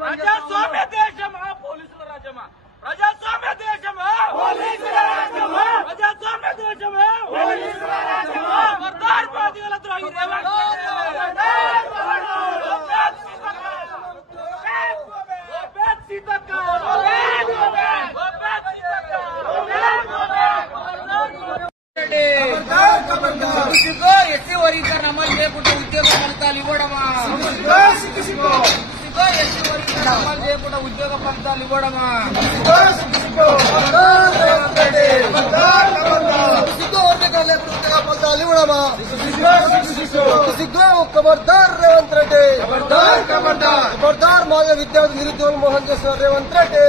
ప్రజాస్వామ్య దేశమా పోలీసుల రాజ్యమా? ప్రజాస్వామ్య దేశమా పోలీసుల రాజ్యమా? ప్రజాస్వామ్య దేశమా పోలీసుల రాజ్యమా? ఖబర్దార్ బాధితుల ద్రోహి రేవంత్ ఎస్సీ వర్గీకరణ అమలు చేయకుండా ఉద్యోగ ఫలితాలు ఇవ్వడమా? అమలు చేయకుండా ఉద్యోగ ఫలితాలు ఇవ్వడమా? ఖబర్దార్ రేవంత్ రెడ్డి, ఖబర్దార్ మాజీ విద్యార్థి నిరుద్యోగులు మోహన్ చేస్తున్నారు రేవంత్ రెడ్డి.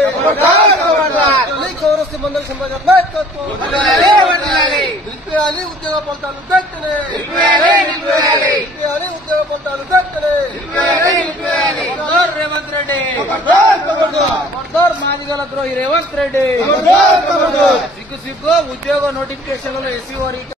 కౌరవ మండలి సమాజం నాయకత్వం నిలిపేయాలి, ఉద్యోగ ఫలితాలు వెంటనే నిలిపేయాలి, ఉద్యోగ ఫలితాలు వెంటనే రేవంత్ రెడ్డి. ఖబర్దార్ మాదిగల ద్రోహి రేవంత్ రెడ్డి. సిగ్గు ఉద్యోగ నోటిఫికేషన్లలో ఎస్సీ